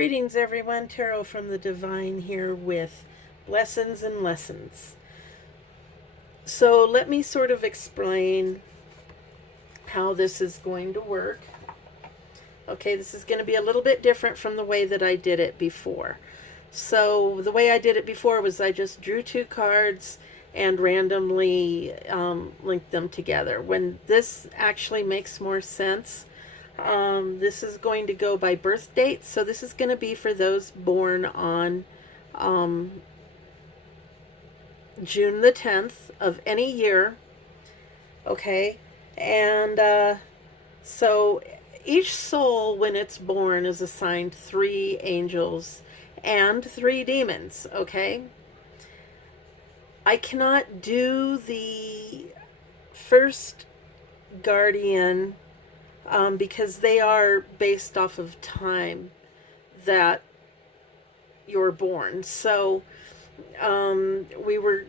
Greetings, everyone. Tarot from the Divine here with Blessings and Lessons. So, let me sort of explain how this is going to work. Okay, this is going to be a little bit different from the way that I did it before. So, the way I did it before was I just drew two cards and randomly linked them together. When this actually makes more sense, this is going to go by birth date. So this is going to be for those born on June the 10th of any year. Okay. And so each soul, when it's born, is assigned 3 angels and 3 demons. Okay. I cannot do the first guardian because they are based off of time that you're born. So we were,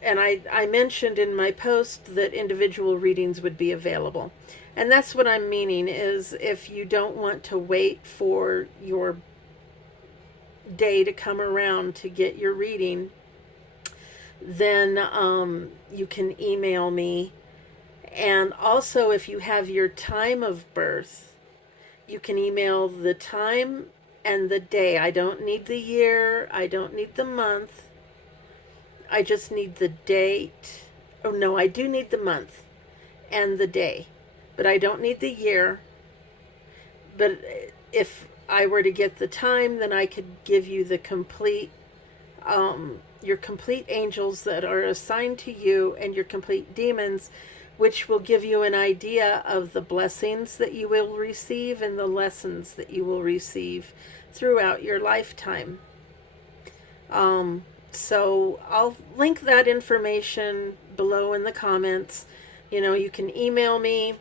and I mentioned in my post that individual readings would be available. And that's what I'm meaning is if you don't want to wait for your day to come around to get your reading, then you can email me. And also, if you have your time of birth, you can email the time and the day. I don't need the year. I don't need the month. I just need the date. Oh, no, I do need the month and the day, but I don't need the year. But if I were to get the time, then I could give you the complete, your complete angels that are assigned to you and your complete demons, which will give you an idea of the blessings that you will receive and the lessons that you will receive throughout your lifetime. So I'll link that information below in the comments. You can email me,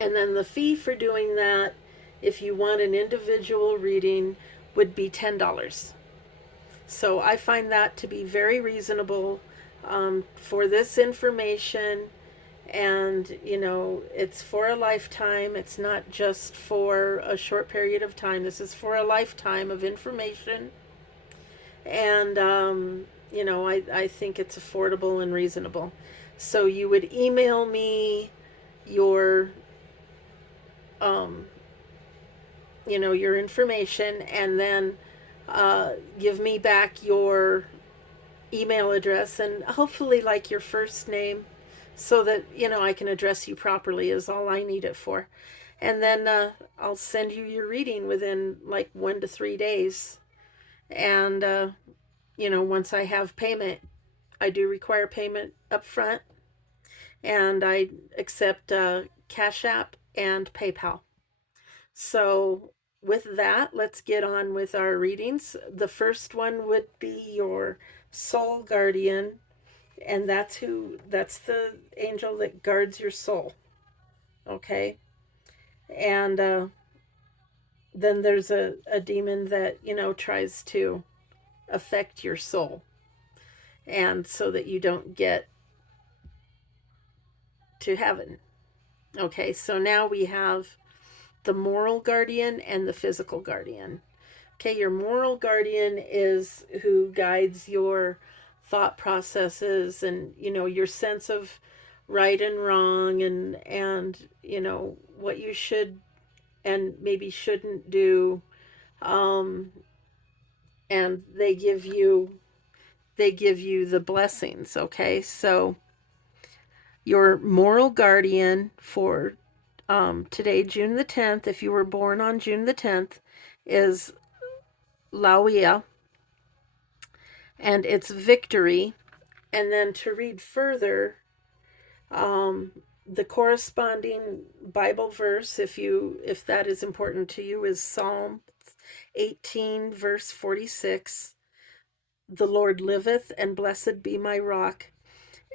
and then the fee for doing that, if you want an individual reading, would be $10. So I find that to be very reasonable for this information. And it's for a lifetime. It's not just for a short period of time. This is for a lifetime of information. And I think it's affordable and reasonable. So you would email me your your information, and then give me back your email address and hopefully like your first name, so that I can address you properly is all I need it for. And then I'll send you your reading within like 1 to 3 days. And once I have payment, I do require payment up front, and I accept Cash App and PayPal. So with that, let's get on with our readings. The first one would be your soul guardian, and that's the angel that guards your soul. Okay. And then there's a demon that tries to affect your soul, and so that you don't get to heaven. Okay, so now we have the moral guardian and the physical guardian. Okay, your moral guardian is who guides your thought processes and your sense of right and wrong, and what you should and maybe shouldn't do. And they give you the blessings. Okay, so your moral guardian for today, June the 10th, if you were born on June the 10th, is Lauia, and it's victory. And then to read further, the corresponding Bible verse, if that is important to you, is Psalm 18, verse 46. The Lord liveth, and blessed be my rock,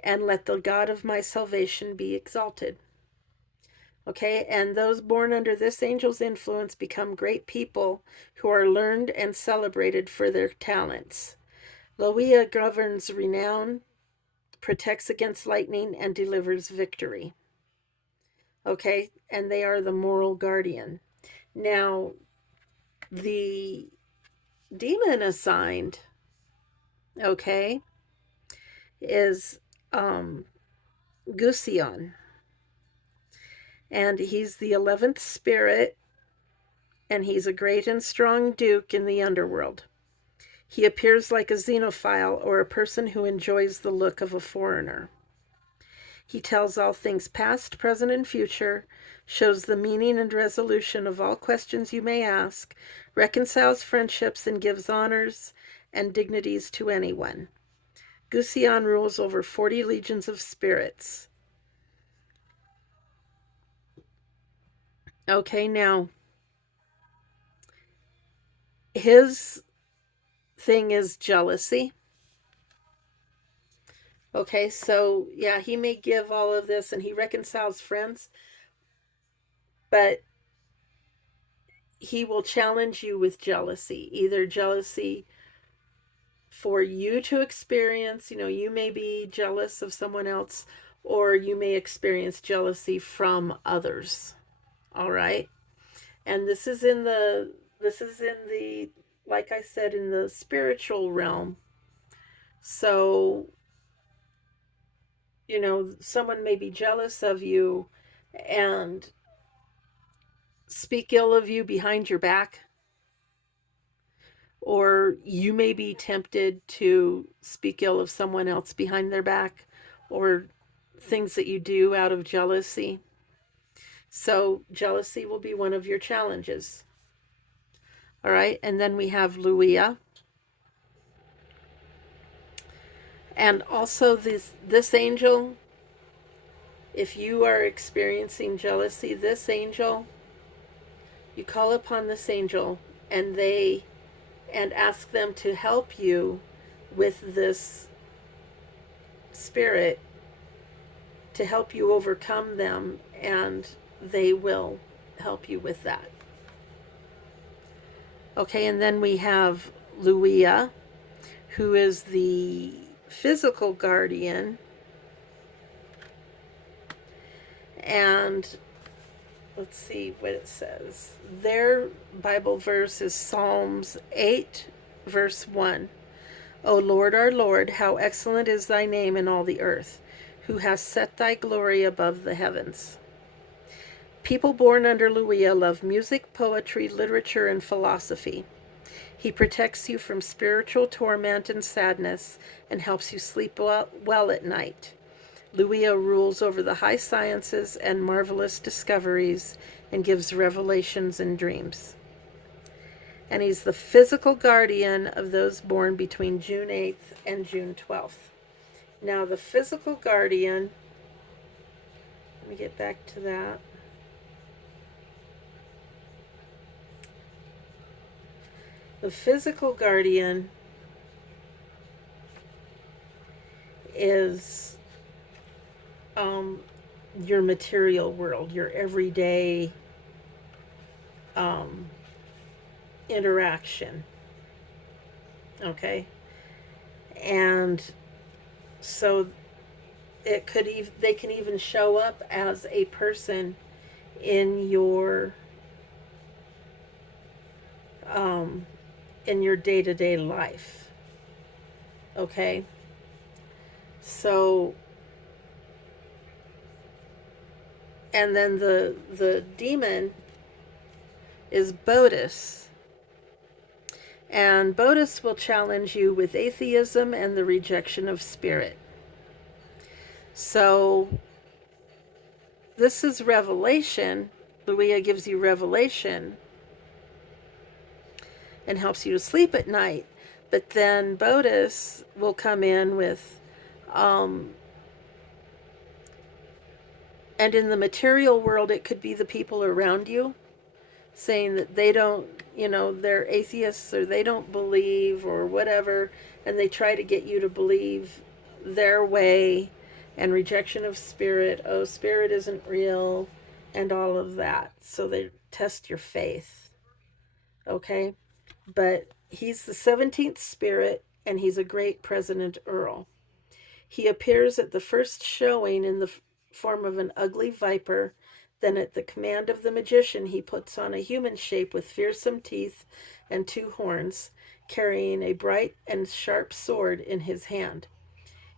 and let the God of my salvation be exalted. Okay, and those born under this angel's influence become great people who are learned and celebrated for their talents. Loia governs renown, protects against lightning, and delivers victory. Okay, and they are the moral guardian. Now, The demon assigned, okay, is Gusion. And he's the 11th spirit, and he's a great and strong duke in the underworld. He appears like a xenophile or a person who enjoys the look of a foreigner. He tells all things past, present, and future, shows the meaning and resolution of all questions you may ask, reconciles friendships, and gives honors and dignities to anyone. Gusion rules over 40 legions of spirits. Okay, now, his thing is jealousy. Okay, so yeah, he may give all of this and he reconciles friends, but he will challenge you with jealousy, either jealousy for you to experience, you may be jealous of someone else, or you may experience jealousy from others. All right. And this is in the like I said, in the spiritual realm. So, someone may be jealous of you and speak ill of you behind your back, or you may be tempted to speak ill of someone else behind their back, or things that you do out of jealousy. So, jealousy will be one of your challenges. All right, and then we have Luia. And also this angel, if you are experiencing jealousy, this angel, you call upon this angel and ask them to help you with this spirit, to help you overcome them, and they will help you with that. Okay, and then we have Luia, who is the physical guardian. And let's see what it says. Their Bible verse is Psalms 8, verse 1. O Lord, our Lord, how excellent is thy name in all the earth, who has set thy glory above the heavens. People born under Luia love music, poetry, literature, and philosophy. He protects you from spiritual torment and sadness and helps you sleep well at night. Luia rules over the high sciences and marvelous discoveries and gives revelations and dreams. And he's the physical guardian of those born between June 8th and June 12th. Now, the physical guardian, let me get back to that. The physical guardian is your material world, your everyday interaction. Okay? And so they can even show up as a person in your day-to-day life. Okay? So, and then the demon is Bodis. And Bodis will challenge you with atheism and the rejection of spirit. So, this is revelation. Luia gives you revelation and helps you to sleep at night. But then Bodis will come in with, and in the material world, it could be the people around you saying that they don't, they're atheists or they don't believe or whatever, and they try to get you to believe their way, and rejection of spirit. Oh, spirit isn't real, and all of that. So they test your faith. Okay? But he's the 17th spirit, and he's a great President Earl. He appears at the first showing in the form of an ugly viper Then, at the command of the magician, he puts on a human shape with fearsome teeth and two horns, carrying a bright and sharp sword in his hand.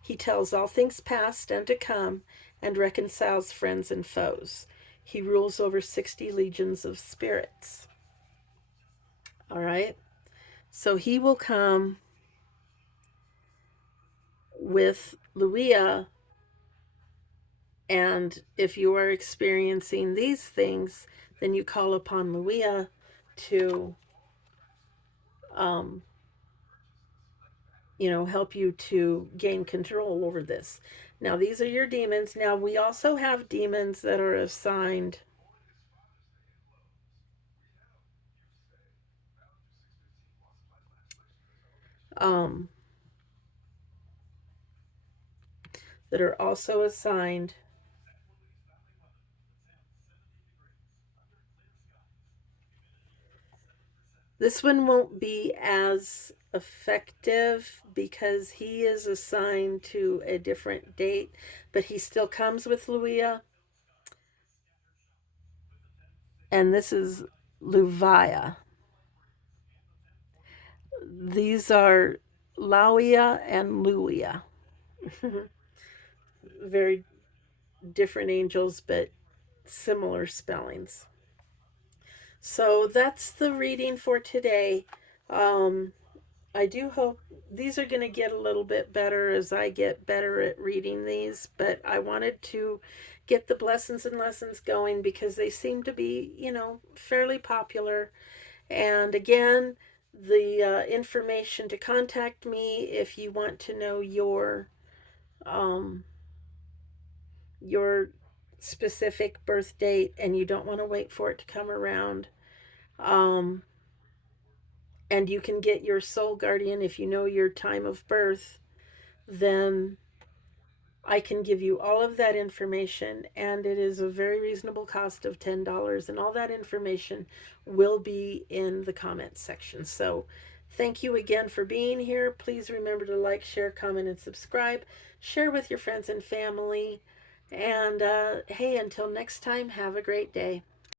He tells all things past and to come and reconciles friends and foes. He rules over 60 legions of spirits. All right? So he will come with Luia, and if you are experiencing these things, then you call upon Luia to, um, help you to gain control over this. Now, these are your demons. Now, we also have demons that are assigned um, that are also assigned. This one won't be as effective because he is assigned to a different date, but he still comes with Luia. And this is Luvia. These are Lauia and Luia. Very different angels, but similar spellings. So that's the reading for today. Um, I do hope these are going to get a little bit better as I get better at reading these, but I wanted to get the blessings and lessons going because they seem to be, fairly popular. And again, the information to contact me if you want to know um, your specific birth date and you don't want to wait for it to come around. Um, and you can get your soul guardian if you know your time of birth, then I can give you all of that information, and it is a very reasonable cost of $10. And all that information will be in the comments section. So, thank you again for being here. Please remember to like, share, comment, and subscribe. Share with your friends and family. And hey, until next time, have a great day.